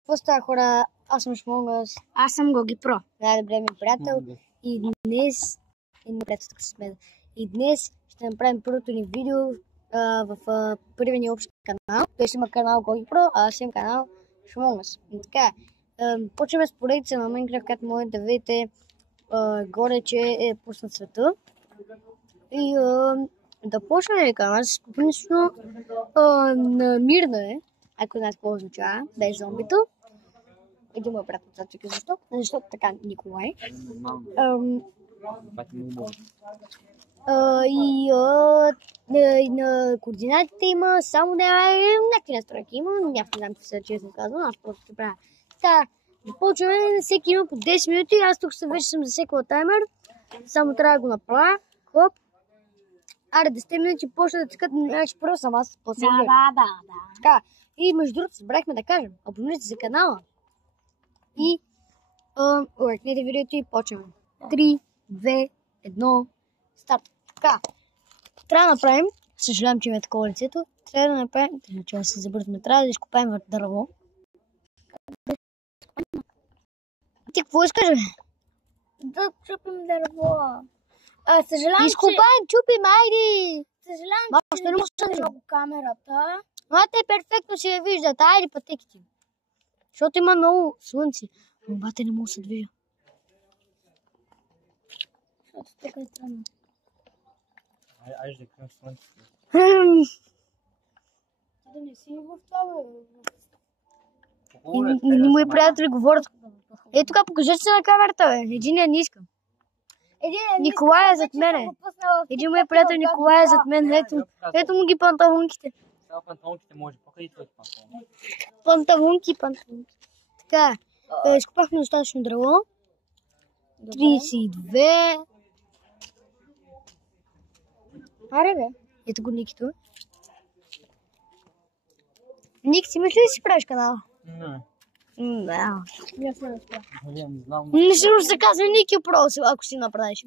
Какво става, хора? Аз съм Шмонгас. Аз съм Гоги Про. Най-добре ми приятел. И днес... И днес ще направим първото ни видео в първия ни общ канал. Той ще има канал Гоги Про, а аз имам канал Шмонгас. И така, почваме с поредица на Minecraft, както можете да видите горе, че е пуснат света. И да почнем канал с принципно на мирно е, ако знаете какво означава, без зомбито. Един мой брат отзад тук, защо? Защото така Николай. На координатите има само някакви настройки има, някакви знам, че са честно казвам, аз просто ще правя. Така, започваме, всеки има по 10 минути, аз тук вече съм засекла таймер, само трябва да го направя. Хоп. Аре, 10 минути почна да цикат, ще първо съм аз после. Да. Така, и между другото събрахме да кажем, абонирайте се за канала. И лайкнете видеото и почваме. 3, 2, 1, старт. Така, трябва да направим, съжалявам, че има такова лицето, трябва да направим, че да се забързаме, трябва да изкопаем дърво. Ти какво искаш, бе? Да чупим дърво. Съжалявам, изкопаем, чупим, айди! Съжалявам, че не може много камерата. Но те перфектно си я виждат, айди пътеките. Защото има много слънце. Но бате не мога да се движа. Защото така е странно. Айде да към слънцето. Да не си в това, Не му е приятели говорят. Ей, тук покажете се на камерата, бе. Единия не искам. Николай е зад мене. Един мой приятел Николай е зад мен. Ето му ги панталонките. Сега панталонките може. Покажи твоите панталонки. Панталонки. Така, изкопахме достатъчно дърво. 32. Аре, бе. Ето го Никито. Ник, си мисли ли си правиш канала? Не. Не знам. Не се казва Ники просто, ако си направиш.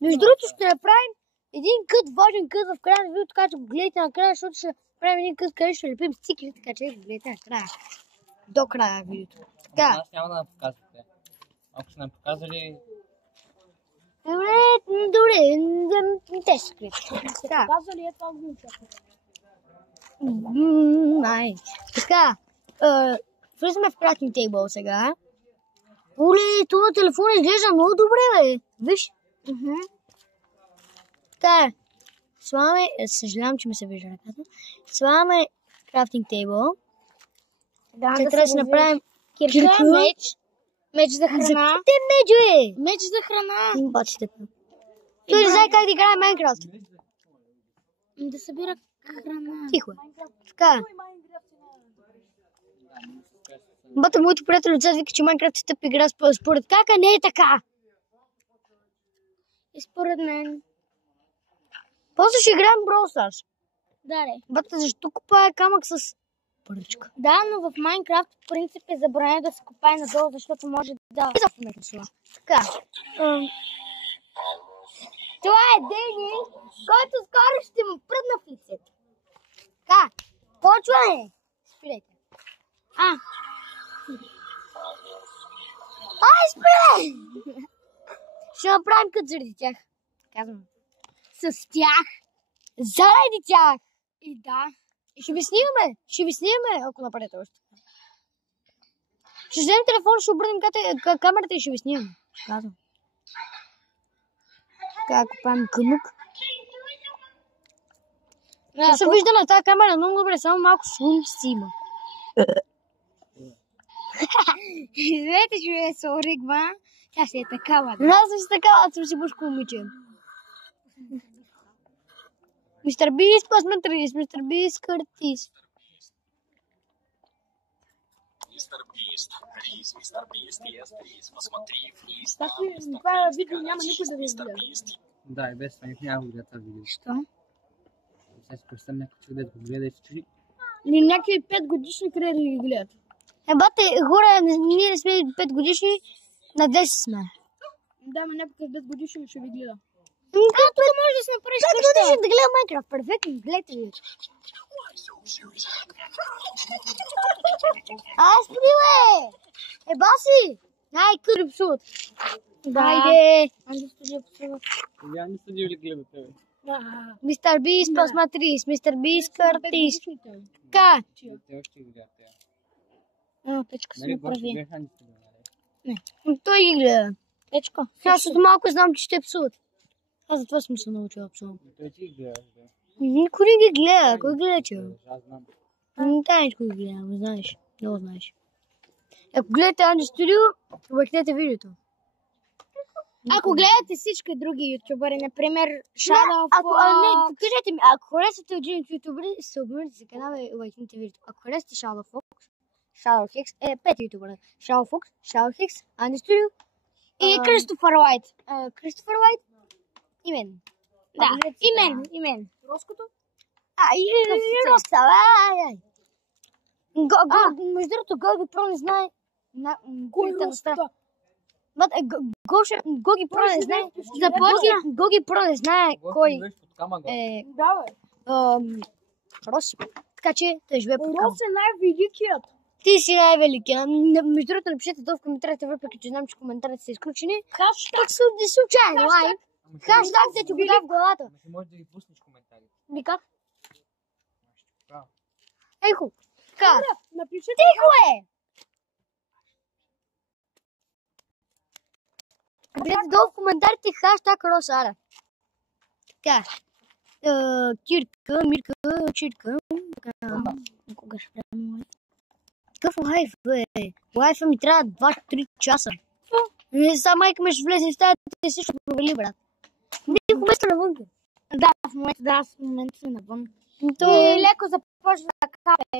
Между другото ще направим един кът, важен кът в края на видеото, така че го гледайте накрая, защото ще правим един кът, където ще лепим стикери, така че го гледайте накрая. До края на видеото. Така. Аз няма да показвате. Ако сте нам показали... Добре, те ще скрити. Така. Казали е това глупо. Така, влизаме в crafting table сега. Оле, това телефон изглежда много добре, бе. Виж? Така, слагаме, съжалявам, че ми се вижда ръката. Слагаме crafting table. Ще трябва да си направим кирка, меч за храна. Те меч, бе! Меч за храна. Бачите. Той не знае как да играе Майнкрафт. Да събира храна. Тихо е. Така. Бата, моите приятели отзад вика, че Майнкрафт е тъп игра според как, а не е така. И според мен. После ще играем Brawl Stars. Да, не. Бата, защо купая камък с паричка? Да, но в Майнкрафт в принцип е забранено да се копае надолу, защото може да... Така. Това е Дени, който скоро ще му пръдна в лицето. Така, почваме. Спирайте. Спирай! Ще направим кът заради тях. Казвам. С тях. Заради тях. И да. Ще ви снимаме, ако направите още. Ще вземем телефон, ще обърнем камерата и ще ви снимаме. Казвам. Така, купаем къмък. Това се вижда на тази камера много добре, само малко слънце има. Извинете, че ми се оригва. Тя си е такава. Аз съм си такава, аз съм си бушко момиче. Мистер Бис, посмотри, Мистер Бис, картис. Мистер Бист, Рис, Мистер Бист, Рис, посмотри вниз. Това видео няма никой да ви Мистер гледа. Бист. Да, и без това няма го гледа това видео. Що? Сега си представям някой човек да го гледа и се чуди. Някакви 5 годишни къде да ги гледат. Бате, хора, ние не сме 5 годишни, на 10 сме. Да, но някакъв 5 годишни ще ви гледа. Тук може да се направиш къща. 5 годишни да гледа Майнкрафт, перфектно, гледайте ви. So serious. Аз приле! Баси! Най-кърв псут. Да. Хайде! Анди студио псува. Я не съди ли гледа тебе? Мистер Бис, посмотри, с Мистер Бис картиш. Ка? Те още играят тя. Печко Нали се Гошо прави. бяха ни студио, нали? Той ги гледа. Печко. Аз от малко знам, че ще псуват. Аз затова съм се научила псувам. Той ти играеш, бе. Никой не ги гледа. Кой гледа, че? Аз знам. Тая никой ги гледа, го знаеш. Много знаеш. Ако гледате Анди Студио, лайкнете видеото. Ако гледате всички други ютубъри, например Shadow Не, Fox, кажете ми, ако харесвате един от ютубъри, се абонирайте за канала и лайкнете видеото. Ако харесвате Shadow Fox, Shadow Hicks, 5 ютубъра. Shadow Fox, Shadow Hicks, Анди Студио и Кристофър Лайт. Кристофър Лайт и мен. Да, и мен. Роското? И Роска, ай. Между другото, Гоги Про не знае Гоги Про не знае. Гоги Про не знае кой е Роси. Така че той живее под камък. Рос е най-великият. Ти си най-великият. Между другото, напишете долу в коментарите, въпреки че знам, че коментарите са изключени. Пък случайно, хаштаг се ти го да в главата. Ще можеш да ги пуснеш коментари. Ми как? Право. Ейхо. Как? Напишете. Тихо е! Кажете долу в коментарите хаштаг Росара. Така. Кирка, Мирка, Чирка. Кога ще правим? Какъв лайф, бе? Лайфа ми трябва 2-3 часа. Сега майка ме ще влезе в стаята и всичко провали, брат. Не, в момента навънка. Да, в момента съм навън. То И леко започва да капе.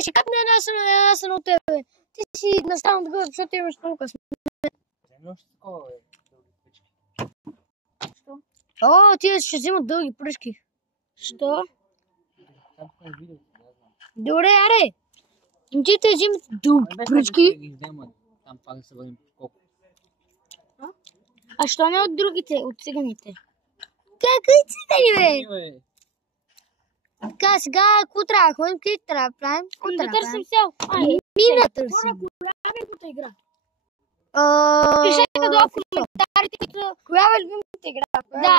ще капне една съна от тебе. Ти си настанал такова, защото имаш много късно. Вземи още такова, бе. Дълги печки. О, тия ще взимат дълги пръчки. Що? Там е видеото, да знам. Добре, аре. Ти те взимат дълги пръчки. Да ги вземат. Там пак да се върнем колко. А що не от другите, от циганите? Какви цигани, бе? Бе, Така, сега, какво трябва да ходим? Къде трябва да правим? Какво Да трябва да търсим правим? сел. Мина търсим. Любимата игра. Пишете долу в коментарите, които... Коя е любимата игра? Да.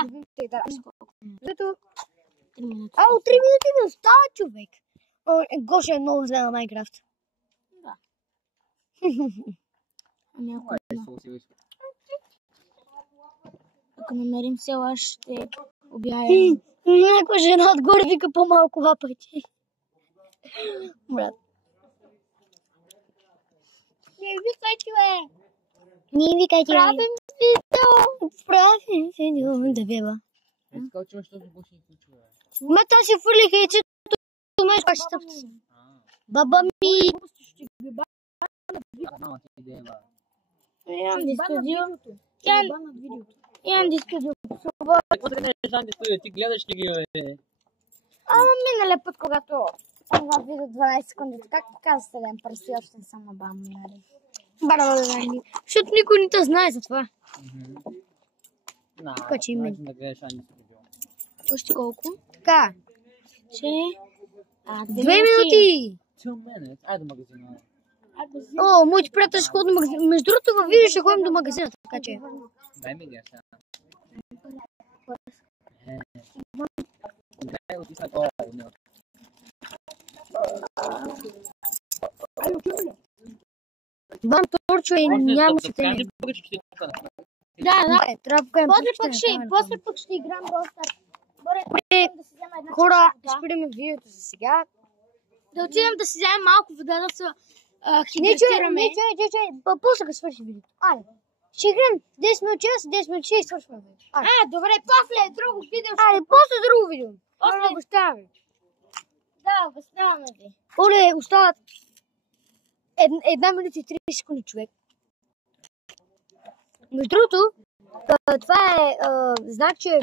Защото... 3 минути. 3 минути ми остава, човек. Гоша е много зле на Майнкрафт. Да. Ами ако, ако намерим села, ще обявим. Някоя жена отгоре вика по-малко 2 пъти. Брат. Не викай, човек. Не викай ти. Правим видео. Правим видео. Да беба. Искал, че още Гошо не случва, бе. Ма там си фърлиха и че меш пак ще стъпти. Баба ми. Мама ти идея, бе. Анди студио. Анди студио. Ти гледаш ли ги, бе? Ама миналия път, когато това видео 12 секунди, как ти каза седем пръсти, още не съм набавно, нали? Защото никой не те знае за това. Така че има. да гледаш Анди Студио. Още колко? Така. Че... 2 минути. 2 minutes. Айде до магазина. О, моите приятели ще ходят до магазина. Между другото, във видео ще ходим до магазина, така че. Дай ми ги сега. Дай отисна това. Бам Торчо и нямаше те. Да, трябва да покажем. после пък ще играм Ростар. Хора, спираме видеото за сега. Да отидем да си вземем малко вода, да се хидратираме. хидратираме. Не, после да свърши видеото. Айде. Ще играем 10 минути, 10 минути и свършваме видеото. Добре, после друго видео. Айде, после друго видео. После го оставяме. Да, оставаме ви. Оле, остават 1 минута и 30 секунди, човек. Между другото, това е знак, че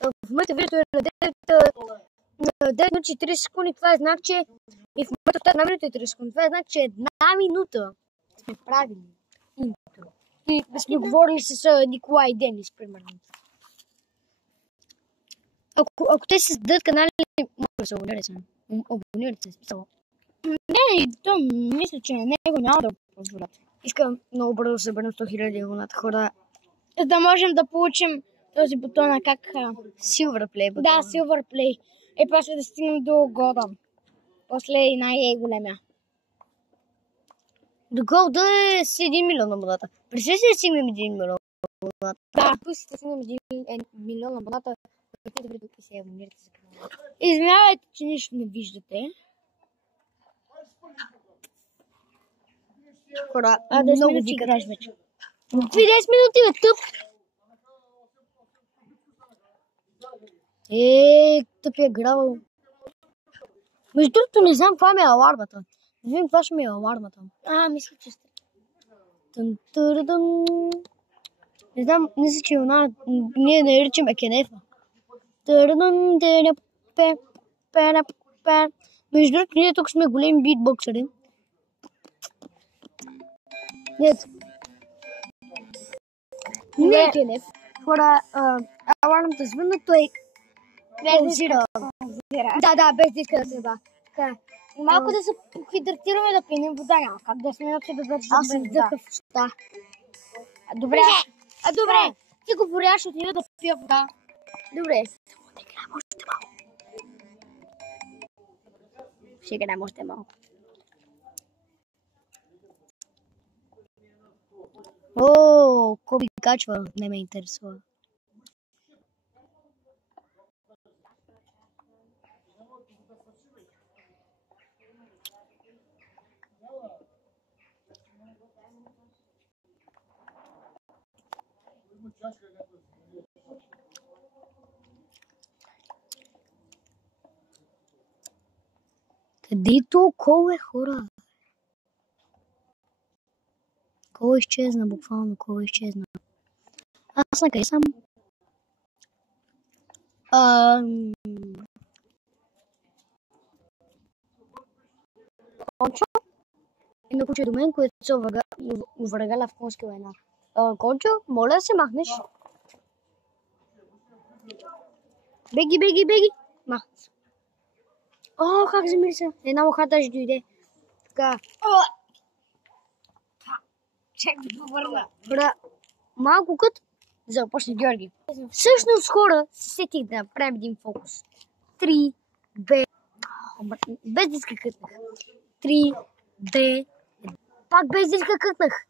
в момента видеото е на 9 минути и 30 секунди. Това е знак, че и в момента това е 1 минута и 30 секунди. Това е знак, че 1 минута сме правили интро. И сме говорили с Николай и Денис, примерно. Ако те си създадат канали, може да се обонират. Абонирайте се, смисъл. Не, то мисля, че на него няма да позволя. Искам много бързо да съберем 100 000 абоната хора. За да можем да получим този бутон, как... Silver Play бутон. Да, Silver Play. После да стигнем до Голдън. После и най-големия. До Голда е с 1 милион абоната. Представи си да стигнем 1 милион абоната. Да. Ако си да стигнем 1 милион абоната, да се абонирате за канала. Извинявайте, че нищо не виждате. Хора, 10 много минути викат. играеш вече. 10 минути, бе, тъп! Тъпия грабъл. Между другото, не знам каква ми е алармата. Не знам каква ще ми е алармата. Мисля, че сте. Не знам, мисля, че ние наричаме кенефа. Между другото, ние тук сме големи битбоксери. Ето. Не е кенеф. Хора, алармата звънна, той паузира. Да, без да иска да се ба. Малко да се хидратираме, да пинем вода. Няма как 10 минути да държим Аз съм без вода. дъка в уста. Добре. Добре. Ти говоряш, отида да пия вода. Добре. Ще играем още малко. О, Коби качва, не ме интересува. Където кол е, хора? Кол изчезна, буквално кол изчезна. Аз на къде съм? Кончо? Има куче до мен, което се увъргаля в конски война. Кончо, моля да се махнеш. Беги! Махна се. О, как замириса. Една муха даже дойде. Така. Чак да повърна. Бра, малко кът започне Георги. Всъщност, хора, се сетих да направим един фокус. 3, 2, без диска кътнах. 3, 2, пак без диска кътнах.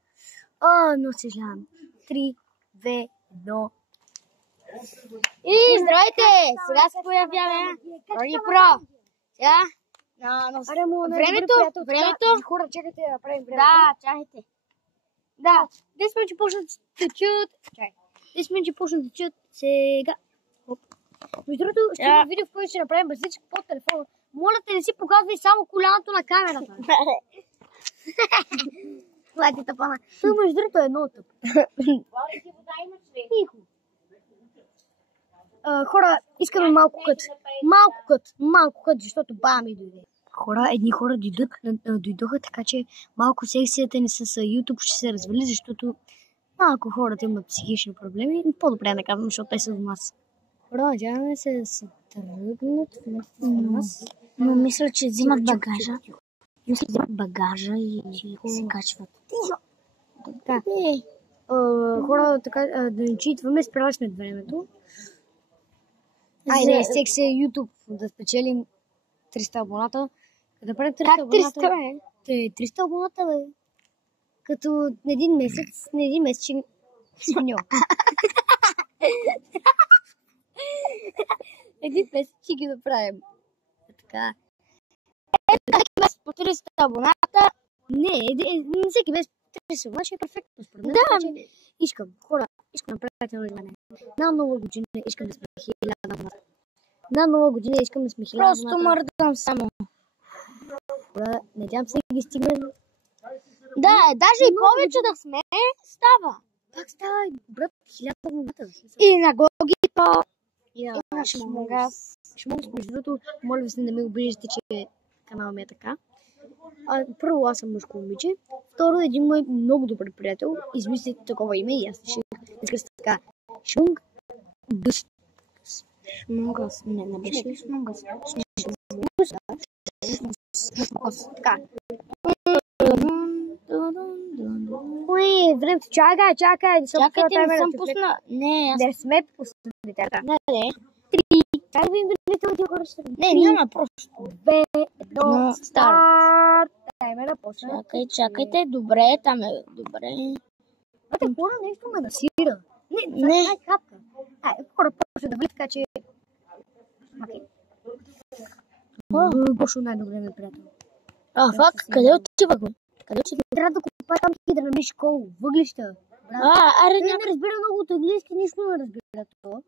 Но съжалявам. 3, 2, 1. И здравейте! Сега се появява Георги Про. Сега времето. Хора, чакайте да правим времето. Да, чакайте. Да, днес сме, че почнат да чуят. Днес сме, че почнат да чуят сега. Между другото, ще има видео, в който ще направим базичка по телефона. Моля те, не си показвай само коляното на камерата. Това е тъпана. Той между другото е много тъп. Тихо. Хора, искаме малко кът. Малко кът, защото баба ми дойде. Едни хора дойдоха, така че малко секцията ни с YouTube ще се развали, защото малко хората имат психични проблеми. По-добре да казвам, защото те са до нас. Хора, надяваме се да се тръгнат вместо нас. Но мисля, че взимат багажа и се качват. Така. Хора, така да не читваме, справили сме времето. Айде, секция YouTube да спечелим 300 абоната. Да правим 300 абоната. 300 абоната, бе. Като на един месец ще свиньо. Един месец ще ги направим. Така. Всеки месец по 300 абоната. Не, всеки месец по 300 абоната ще е перфектно според мен. Да. Искам да направя едно желание. На нова година искам да сме 1000 абоната. На нова година искам да сме 1000 абоната. Просто мърдам само. Надявам се да ги стигнем. Да, даже и повече да сме, става. Пак става, брат, 1000 абоната. И на Гоги Про. И на Шмонгас. Между другото, моля ви се да ме обиждате, че канала ми е така. Първо, аз съм мъжко момиче. Второ, един мой много добър приятел измисли такова име и аз ще иска така. Шмонгас. Шмонгас. Не беше Шмонгас. Така. Ой, времето, чакай. Чакайте, не съм пусна. Не, аз... Не сме пуснали така. Не. Чакай ви времето, ти хора ще... Не, няма просто. 2, 1, Но, старт. Таймера почна. Чакайте, добре, там е добре. Хора нещо ме насира. Не. Хапка. Хора почва да влиза, така че... Бошо най-добре ме приятел. Фак, къде отива го? Трябва да купа там и да намериш кол, въглища. Аре, не разбира много от английски, нищо не разбира това.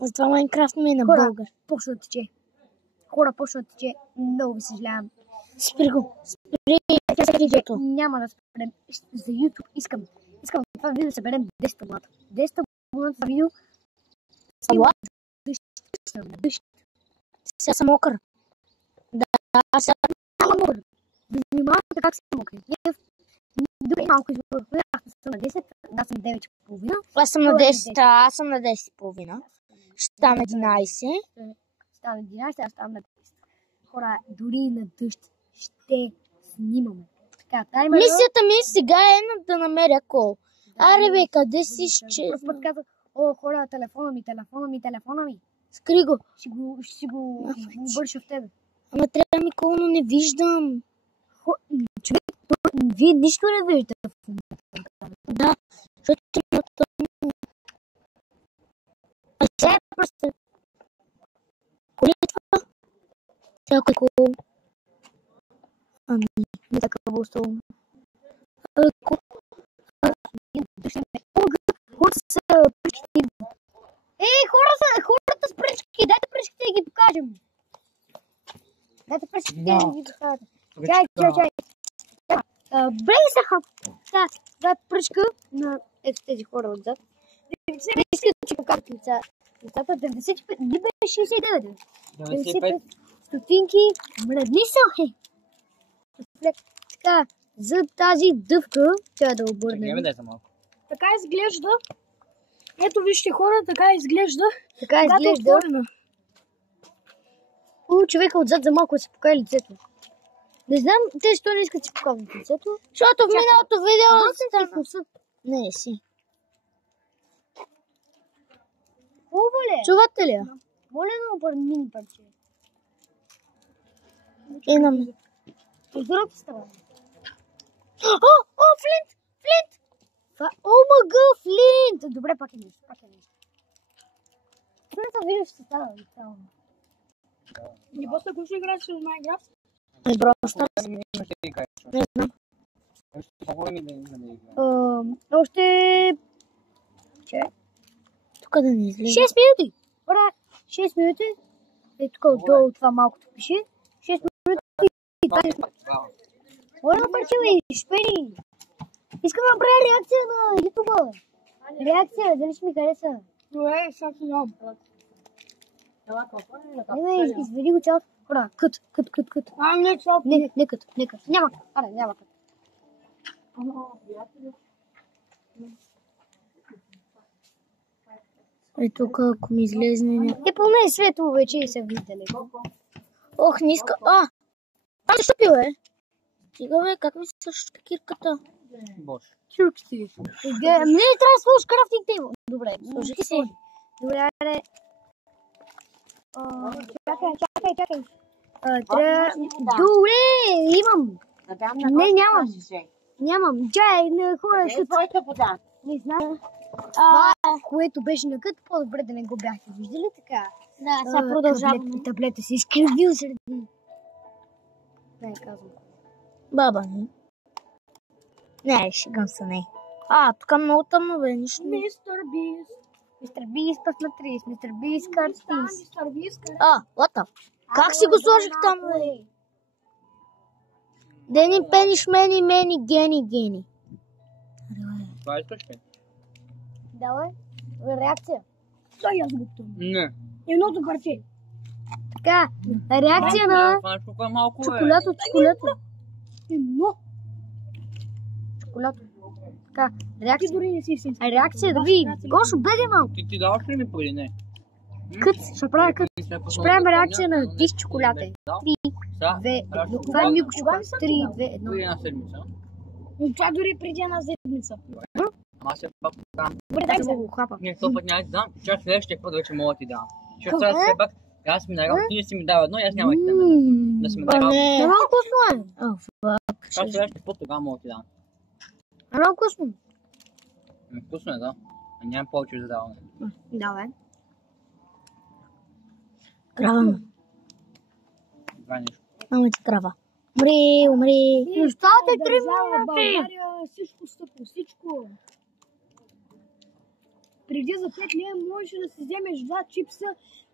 Затова Майнкрафт ми е на Хора, българ. почва да тече. Много ви съжалявам. Спри го. Спри. Няма да спрем. За YouTube искам това видео да съберем 10 абоната. 10 абоната за видео. Ала? Дъжд. Сега съм мокър. Да, сега съм мокър. Внимавайте как си мокри. Добре, малко изборах. Аз съм на 10, аз съм 9,5. Аз съм на 10, аз съм на 10,5. Ще стана 11. Стана 11, аз ставам на 10. Хора, дори на дъжд ще снимаме. Така, таймера... Мисията ми сега е да намеря кол. Аре бе, къде си ще... Просто път казах, хора, телефона ми. Скри го. Ще го бърша в тебе. Ама трябва ми кол, но не виждам. Човек, вие нищо не виждате в момента. Да, защото има тъмно. А сега е просто... Коли е това? Сега кой кол? Ами, не така бъл. Хората са прички. Хората с прички. Дайте причките да ги покажем. Дайте причките да ги покажем. Чай. Брей се хап. Да, причка на ето тези хора отзад. Не искат да ти покажат лицата. 95, не беше 69. 95 стотинки. Мръдни са. Така, за тази дъвка трябва да обърнем. Така изглежда. Ето вижте хора, така изглежда. Човека отзад за малко да се покаже лицето. Не знам, те защо не искат да си покажат лицето. Защото в миналото видео... Не си. Хубаво ли? Чувате ли? Моля да мини парче. Имаме. И другата става. Флинт! Омага, Флинт! Добре, пак е нещо. Флинта видео ще става. Не после какво ще играеш с Майнкрафт? Не просто. Не знам. Още... Тук да не излезе. 6 минути! Ура! 6 минути. Е, тук отдолу това малкото пише. 6 минути и 20 минути. Ура, парче, шпени! Искам да направя реакция на YouTube. Реакция, дали ще ми хареса? Добре, сега си знам. Изведи го цялото. Ура, кът. Не, цялото. Не кът. Няма кът. Ето ако ми излезне някакво. Поне е светло вече и се виждали. Ох, не иска. Аз се щупил, Стига, бе, как ми се щупи кирката? Бош. Чурките. Не, трябва да сложиш крафтинг тейбъл. Добре, Сложих си. Добре, аре. Чакай. Добре, имам. Не, нямам. Чай, хора, не знам. Което беше на кът, по-добре да не го бяхте виждали така. Да, сега продължаваме. Таблета се изкривил среди. Не, казвам. Баба ни. Не, шегам се, не. Тук много тъмно, бе, нищо. Мистер Бист, посмотри, Мистер Бист, картис. What the? Как си го сложих там, бе? Дени, пениш, мени, гени. Това е точка. Давай, реакция. Той аз го тъм. Не. Едното парче. Така, реакция на чоколато. Едно. Чоколато. Така, реакция. Ти дори не си. Реакция, да ви. Гошо, беде малко. Ти даваш ли ми пари? Не. Кът, ще правя кът. Ще правим реакция на 10 чоколяди. 3, 2, 1. Това е Милко шоколад. 3, 2, 1. Преди една седмица. Това дори преди една седмица. Ама все пак там. Добре, дай Да се. го хапа. Не, то път няма да ти дам. Чак следващия път вече мога да ти дам. Защото сега все пак, аз ми нарал, ти не си ми дал едно и аз няма да ти дам едно. Да си ми нарал. Много вкусно е. Чак следващия път тогава мога да ти дам. Много вкусно. Вкусно е, да. А нямам повече за даване. Давай. Крава ме. Това е нещо. Мама ти крава. Умри. Оставате 3 Държава минути. България, всичко стъпо, всичко. Преди за 5 лева можеше да си вземеш 2 чипса,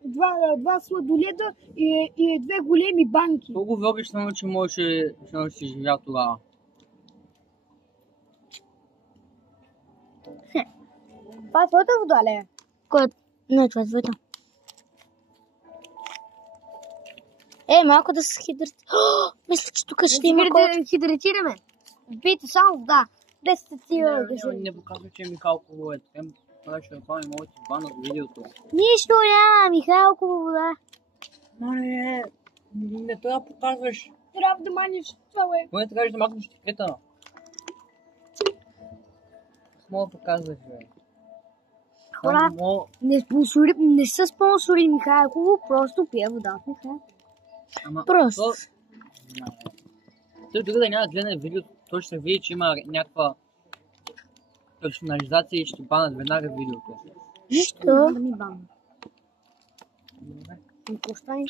2 сладоледа и 2 големи банки. Колко говориш само, че можеше да си живя тогава? Това е твоята вода, ли? Не, това е твоята. Малко да се хидрати. Мисля, че тук ще има код. Да хидратираме. Пийте само вода. 10 тива. Не показва, че Михалково е така. Това ще направим, мога да ти бана от видеото. Нищо няма, Михайлко вода. Не трябва да показваш. Трябва да маниш това, бе. Поне така да махнеш тикета. Мога да показваш, бе. Хора, не са спонсори Михайлково, просто пие вода от Михайлково. Ама, Просто. Той дори да няма да гледа видеото, той ще се види, че има някаква персонализация и ще банат веднага видеото. Нищо. Да ми бам. Остани.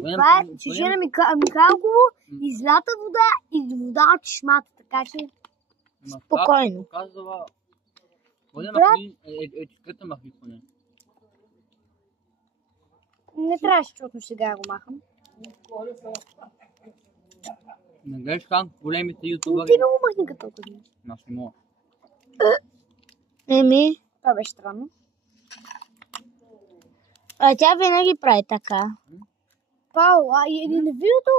Това е чеше на Михайлково, излята вода и вода от чешмата, така че Спокойно. Показва... Поне махни, етикета махни поне. не трябваше точно сега да го махам. Не гледаш как големите ютубъри. Ти ме го махни като толкова. Аз не мога. Това беше странно. Тя винаги прави така. Пао, и на видеото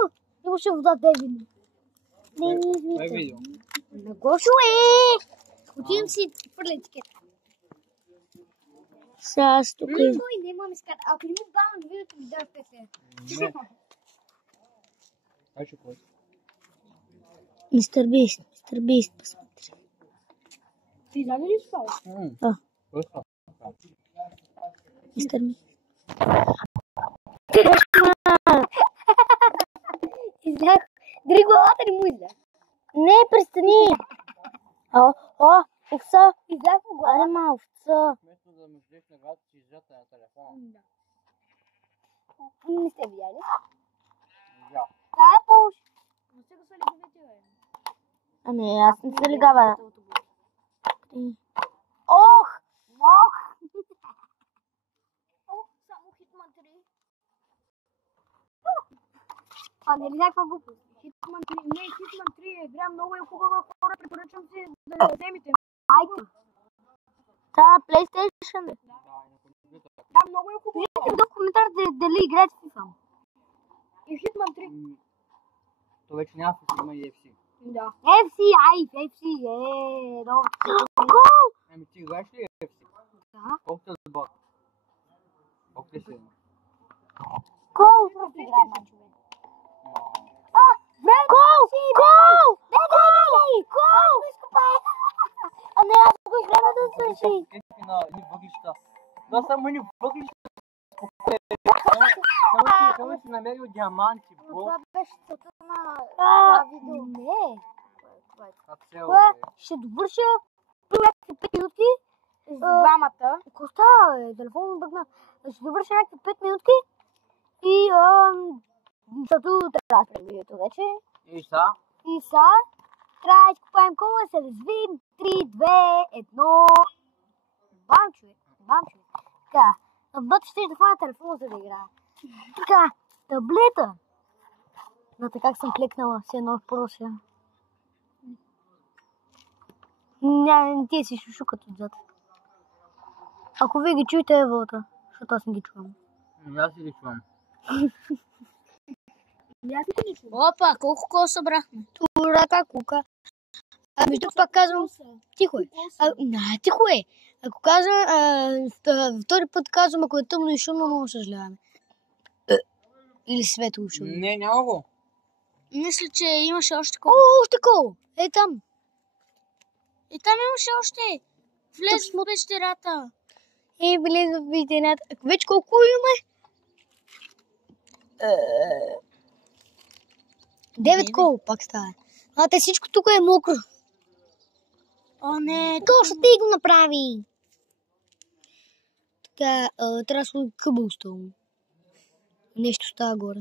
имаше вода Девин. Това е видео. На Гошо е! Отивам си хвърля етикета. Сега аз тук Не имам искат. Ако не ми бавам видеото, ми дава 5 лева. Не. Това ще кой? Мистер Бист, посмотри. Ти знаеш ли това? Кой е това? Мистер Бист. Изнах. Дори главата не му изнах. Не, престани. Овца. Изнах му главата. Аре, ма, овца. Вместо да му ждеш на главата, си изжата на телефона. Не сте видяли? Да. Това е по-уж. Не сте го са ли губите, бе? Ами, аз не се лигава. Ох! Само Хитман 3. Не ли някаква глупост? Хитман 3 е игра много хубава, хора, препоръчвам си да я вземете. Айде. Та, PlayStation. Да, много е хубава. Пишете в коментарите дали играете в FIFA. И Хитман 3. То вече няма FIFA, има и FC. Да. FC, FC, много. Ами ти играеш ли FC? Да. Колко е отбор? Колко е силно? Гол! Просто играем мачове. Не, аз го изгледам да свърши. Едни въглища. Това само едни въглища. Само си намерил диаманти, бро. Това беше целта на това видео. Не. Ще довърша някакви 5 минути с двамата. Какво става, телефон ми бъгна. Ще довърша някакви 5 минутки и защото трябва да спрем видеото вече. И са? Трябва да изкупаем кола, се развием. 3, 2, 1. Бам, човек. Така. Бъдете ще да хвана телефона, за да играя. Така. Таблета. Знаете как съм клекнала с едно първо сега. Не, тия си шушукат отзад. Ако вие ги чуете, е вълта. Защото аз не ги чувам. Аз си ги чувам. Опа, колко кола събрахме? Турата кука. Между другото пак казвам, тихо е. Тихо е. Ако казвам, втори път казвам, ако е тъмно и шумно, много съжаляваме. Или светло и шумно. Не, няма го. Мисля, че имаше още О, колко. още колко? Е там. И там имаше още. Влез в пещерата. Влез в пещерата. Вече колко имаме? 9 колко пак става. Те всичко тук е мокро. О, не. Точно ти го направи. Така, трябва да сложим къбълстоун. Нещо става горе.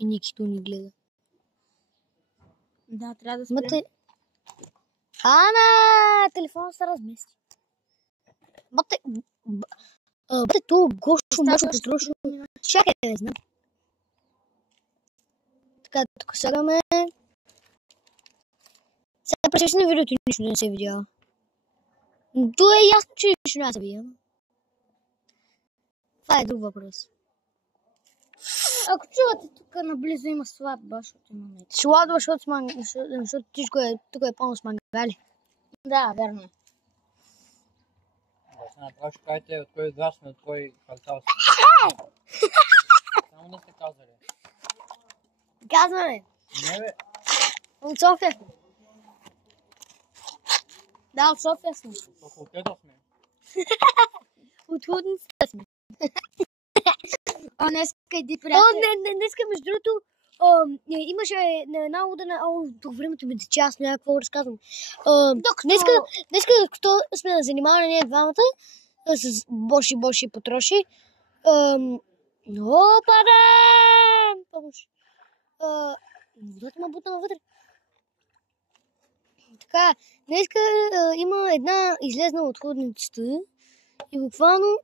И Никито ни гледа. Да, трябва да спрем. Ана! Телефона се размести. Бате, то Гошо може потроши. Чакай, не знам. Така, тук слагаме. Сега пресече на видеото и нищо не се видява. То е ясно, че нищо не се видя. Това е друг въпрос. Ако чувате, тук наблизо има слаб баш от имаме. Сладва, защото всичко е, тук е пълно с мангали. Да, верно. Да се направо ще кажете от кой град сме, от кой квартал сме. Само не сте казали. Казваме. Не бе. От София сме. Да, от София сме. От факултета сме. От Лудницата сме. О, днеска иди О, приятел. днеска между другото имаше една луда на... тук времето ми тече, аз няма какво разказвам. Днеска, като сме занимавали ние двамата с Боши потроши, падам! Помощ. Водата ме бутна навътре. Така, днеска има една излезна от ходницата и буквално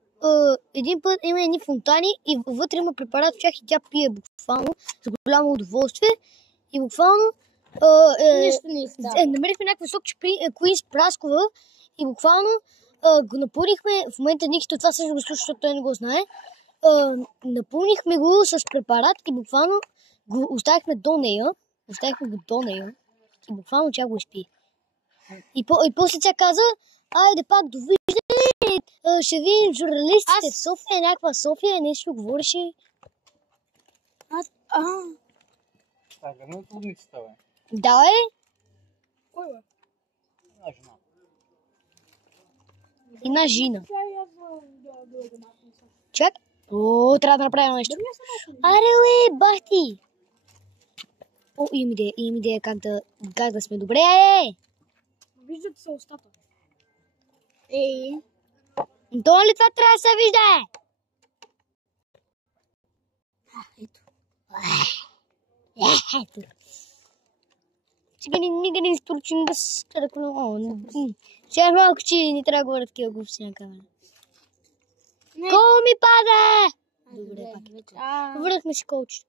един път има едни фонтани и вътре има препарат в тях и тя пие буквално с голямо удоволствие. И буквално Нищо не става. намерихме някаква сок, Queen's праскова и буквално го напълнихме. В момента Никито това също го слуша, защото той не го знае. Напълнихме го с препарат и буквално го оставихме до нея. И буквално тя го изпи. И после тя каза, айде пак довиждане, ще видим журналистите в София, някаква София, нещо говореше. Това е верно от лудницата, бе. Да, Кой бе? Една жена. една жена. Чак. О, трябва да направим нещо. Аре, бахти! О, имам идея как да сме добре. Виждат се устата. То ли това трябва да се вижда? Ето. Ето. Сега никъде не изтурчим да се ръкно. Сега малко, че не трябва да говоря такива глупости на камера. Кол ми пада! Добре, пак. Върнахме си колчето.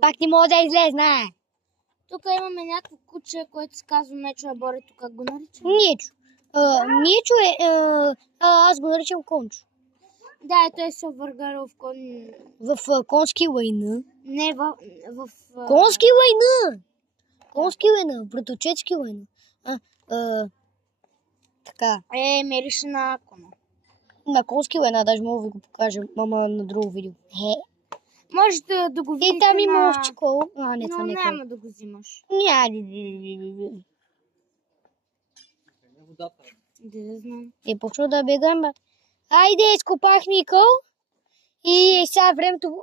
Пак не мога да излезна. Тук имаме някакво куче, което се казва Мечо Аборето. Как го наричаме? Ничо. Ничо е... аз го наричам Кончо. Да, той се въргарал в кон... В конски война. Не, в... Конски война! Конски война, братовчетски война. Така. Мерише на коня. На конски война, даже мога да ви го покажа, мама на друго видео. Може да го видите И там има на... още кол. Не, това Но не е кол. няма да го взимаш. Водата. Да знам. Почва да бегам, бе. Айде, изкопах Никол. И сега времето...